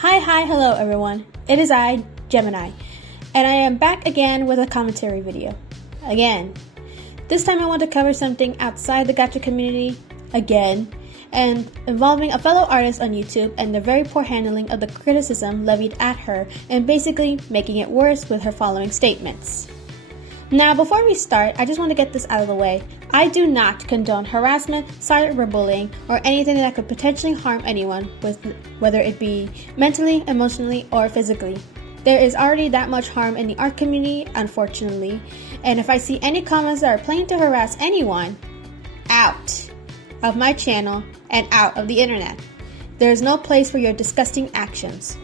Hello everyone. It is I, Gemini, and I am back again with a commentary video. Again. This time I want to cover something outside the gacha community, again, and involving a fellow artist on YouTube and the very poor handling of the criticism levied at her and basically making it worse with her following statements. Now, before we start, I just want to get this out of the way. I do not condone harassment, cyberbullying, or anything that could potentially harm anyone, whether it be mentally, emotionally, or physically. There is already that much harm in the art community, unfortunately, and if I see any comments that are planning to harass anyone, out of my channel and out of the internet. There is no place for your disgusting actions.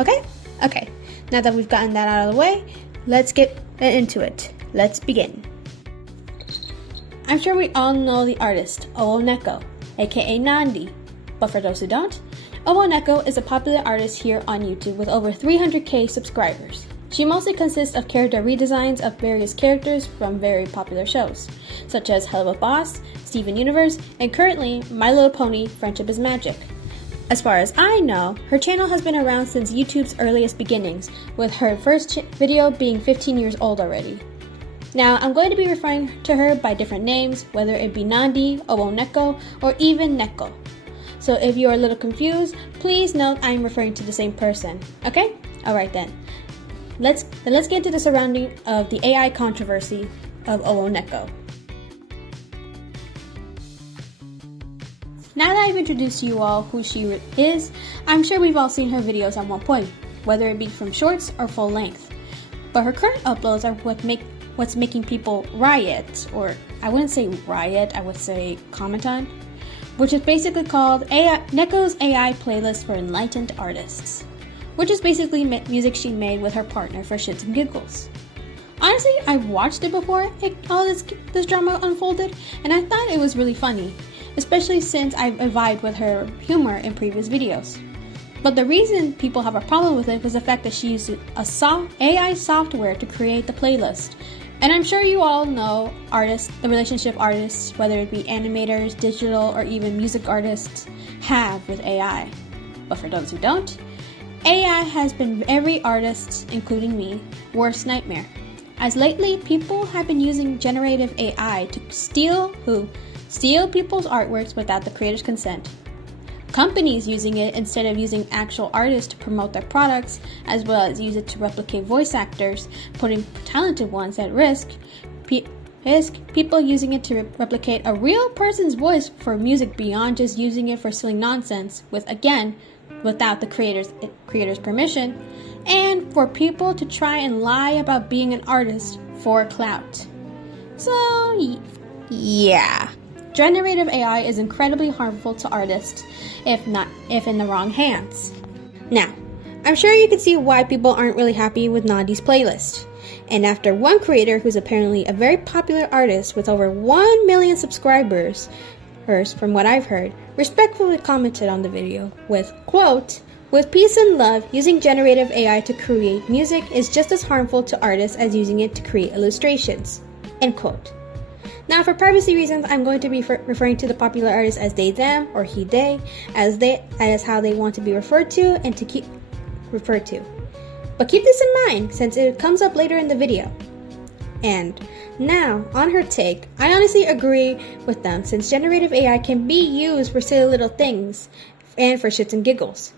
Okay? Okay. Now that we've gotten that out of the way, let's get into it. Let's begin. I'm sure we all know the artist OwONekko, aka Nondi, but for those who don't, OwONekko is a popular artist here on YouTube with over 300k subscribers. She mostly consists of character redesigns of various characters from very popular shows, such as Hello Boss, Steven Universe, and currently My Little Pony: Friendship is Magic. As far as I know, her channel has been around since YouTube's earliest beginnings, with her first video being 15 years old already. Now, I'm going to be referring to her by different names, whether it be Nondi, OwONekko, or even Nekko. So if you are a little confused, please note I am referring to the same person, okay? Alright then. Let's get into the surrounding of the AI controversy of OwONekko. Now that I've introduced you all who she is, I'm sure we've all seen her videos at one point, whether it be from shorts or full length. But her current uploads are what's making people riot, or I wouldn't say riot, I would say comment on, which is basically called Nekko's AI playlist for enlightened artists, which is basically music she made with her partner for shits and giggles. Honestly, I've watched it before all this drama unfolded, and I thought it was really funny, especially since I've vibed with her humor in previous videos. But the reason people have a problem with it was the fact that she used AI software to create the playlist. And I'm sure you all know the relationship artists, whether it be animators, digital, or even music artists, have with AI. But for those who don't, AI has been every artist's, including me, worst nightmare. As lately, people have been using generative AI to steal people's artworks without the creator's consent. Companies using it instead of using actual artists to promote their products, as well as use it to replicate voice actors, putting talented ones at risk. People using it to replicate a real person's voice for music beyond just using it for silly nonsense, without the creator's permission, and for people to try and lie about being an artist for clout. So, yeah. Generative AI is incredibly harmful to artists if in the wrong hands. Now, I'm sure you can see why people aren't really happy with Nondi's playlist. And after one creator who's apparently a very popular artist with over 1 million subscribers, from what I've heard, respectfully commented on the video with, quote, "With peace and love, using generative AI to create music is just as harmful to artists as using it to create illustrations," end quote. Now, for privacy reasons, I'm going to be referring to the popular artists as they, them, or he, they, as how they want to be referred to and to keep referred to. But keep this in mind, since it comes up later in the video. And now, on her take, I honestly agree with them, since generative AI can be used for silly little things and for shits and giggles.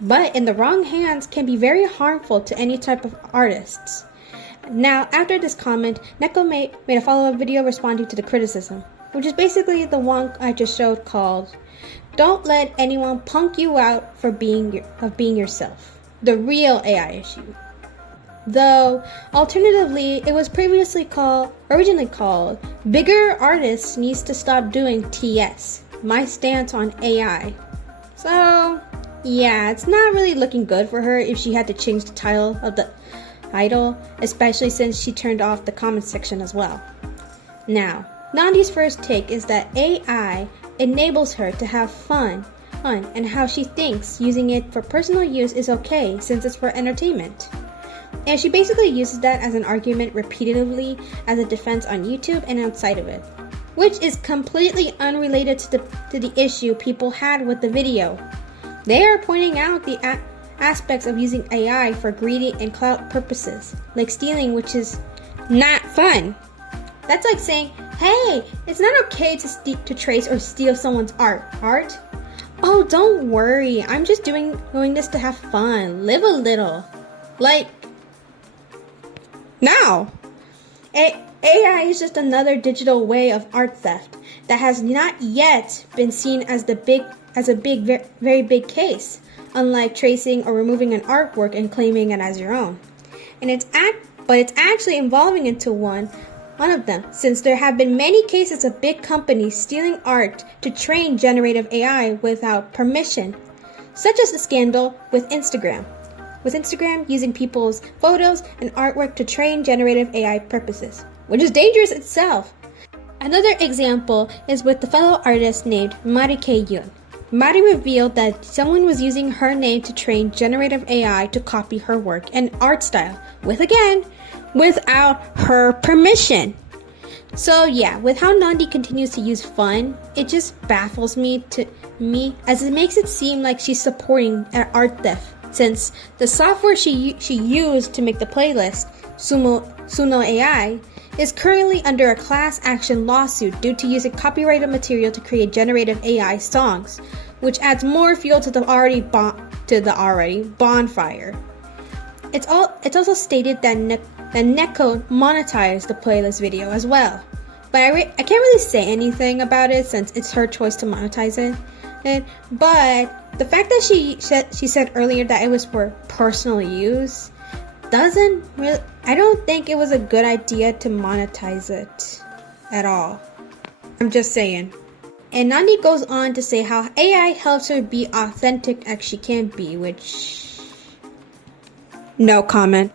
But in the wrong hands, can be very harmful to any type of artists. Now, after this comment, Nekko made a follow-up video responding to the criticism, which is basically the one I just showed called, "Don't let anyone punk you out for being yourself. The real AI issue." Though, alternatively, it was originally called, "Bigger Artists Needs to Stop Doing TS, My Stance on AI." So, yeah, it's not really looking good for her if she had to change the title of the idol, especially since she turned off the comment section as well. Now, Nondi's first take is that AI enables her to have fun, and how she thinks using it for personal use is okay since it's for entertainment. And she basically uses that as an argument repeatedly as a defense on YouTube and outside of it, which is completely unrelated to the issue people had with the video. They are pointing out aspects of using AI for greedy and clout purposes, like stealing, which is not fun. That's like saying, hey, it's not okay to trace or steal someone's art. Oh, don't worry, I'm just doing this to have fun, live a little. Like, no. AI is just another digital way of art theft that has not yet been seen as very big case, unlike tracing or removing an artwork and claiming it as your own. But it's actually evolving into one of them, since there have been many cases of big companies stealing art to train generative AI without permission, such as the scandal with Instagram. With Instagram using people's photos and artwork to train generative AI purposes, which is dangerous itself. Another example is with the fellow artist named Mari K. Mari revealed that someone was using her name to train generative AI to copy her work and art style, without her permission. So yeah, with how Nondi continues to use fun, it just baffles me as it makes it seem like she's supporting an art theft, since the software she used to make the playlist, Suno AI, is currently under a class action lawsuit due to using copyrighted material to create generative AI songs, which adds more fuel to the already bonfire. It's also stated that OwONekko monetized the playlist video as well, but I can't really say anything about it since it's her choice to monetize it. But the fact that she said earlier that it was for personal use I don't think it was a good idea to monetize it at all. I'm just saying. And Nondi goes on to say how AI helps her be authentic as she can be, which... no comment.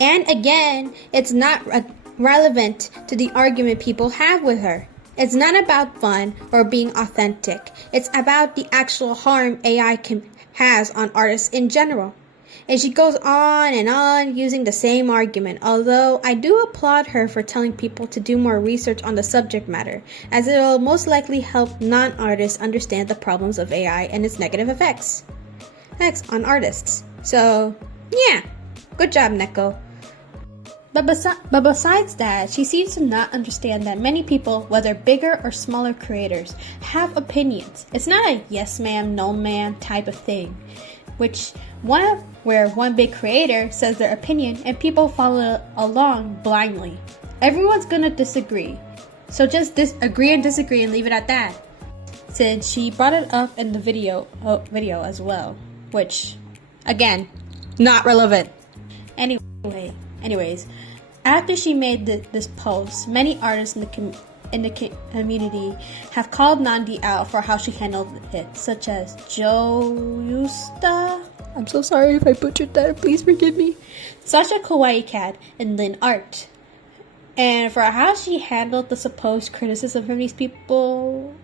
And again, it's not relevant to the argument people have with her. It's not about fun or being authentic. It's about the actual harm AI has on artists in general. And she goes on and on using the same argument, although I do applaud her for telling people to do more research on the subject matter, as it will most likely help non-artists understand the problems of AI and its negative effects on artists. So, yeah, good job, Neko. But besides that, she seems to not understand that many people, whether bigger or smaller creators, have opinions. It's not a yes ma'am, no ma'am type of thing, where one big creator says their opinion and people follow along blindly. Everyone's gonna disagree, so just agree and disagree and leave it at that. Since she brought it up in the video as well, which again, not relevant. Anyways, after she made this post, many artists in the community have called Nondi out for how she handled it, such as Jouustu. I'm so sorry if I butchered that, please forgive me. Sasha Kawaii Cat and Lynn Art. And for how she handled the supposed criticism from these people,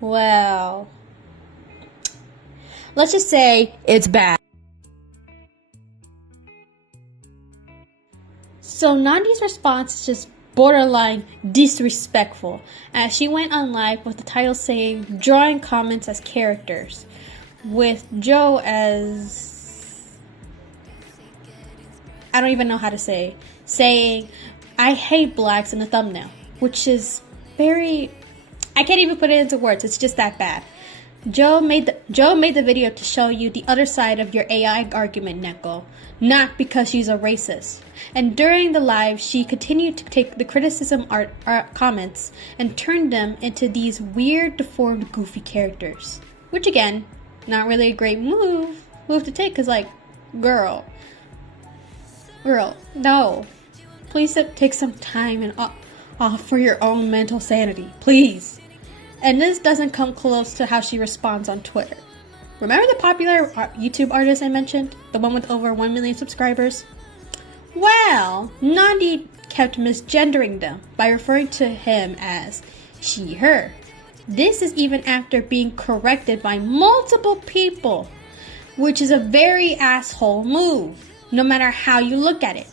well, let's just say it's bad. So Nondi's response is just borderline disrespectful, as she went on live with the title saying drawing comments as characters, with Joe as, I don't even know how to say, saying I hate blacks in the thumbnail, which is I can't even put it into words, it's just that bad. Joe made the video to show you the other side of your AI argument, Neko, not because she's a racist. And during the live, she continued to take the criticism art comments and turned them into these weird, deformed, goofy characters. Which again, not really a great move to take, because like, girl, no. Please take some time and off for your own mental sanity, please. And this doesn't come close to how she responds on Twitter. Remember the popular YouTube artist I mentioned? The one with over 1 million subscribers? Well, Nondi kept misgendering them by referring to him as she, her. This is even after being corrected by multiple people, which is a very asshole move, no matter how you look at it.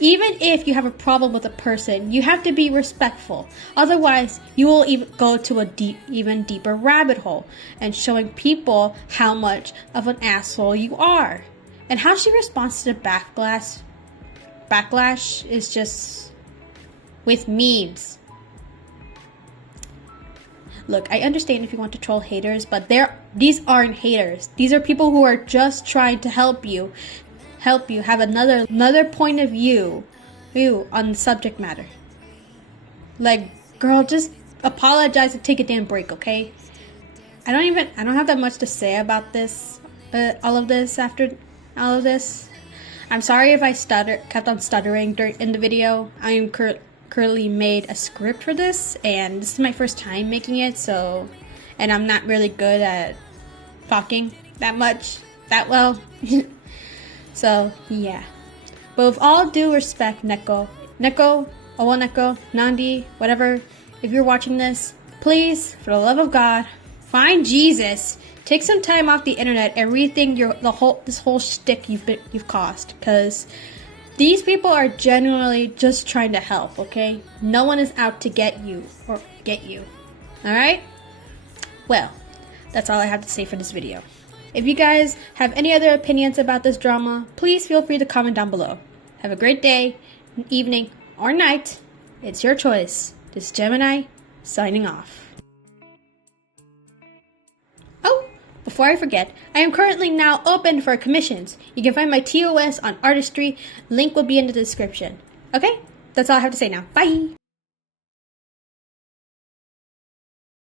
Even if you have a problem with a person, you have to be respectful. Otherwise, you will even go to a even deeper rabbit hole and showing people how much of an asshole you are. And how she responds to the backlash is just with memes. Look, I understand if you want to troll haters, but these aren't haters. These are people who are just trying to help you have another point of view on the subject matter. Like, girl, just apologize and take a damn break, okay? I don't have that much to say about this, all of this. I'm sorry if I kept on stuttering in the video. I am currently made a script for this, and this is my first time making it, and I'm not really good at talking that well. So, yeah. But with all due respect, OwONekko, Nondi, whatever, if you're watching this, please, for the love of God, find Jesus. Take some time off the internet and rethink this whole shtick you've caused, because these people are genuinely just trying to help, okay? No one is out to get you. Alright? Well, that's all I have to say for this video. If you guys have any other opinions about this drama, please feel free to comment down below. Have a great day, evening, or night. It's your choice. This is Gemini, signing off. Oh, before I forget, I am currently now open for commissions. You can find my TOS on Artistry. Link will be in the description. Okay? That's all I have to say now. Bye!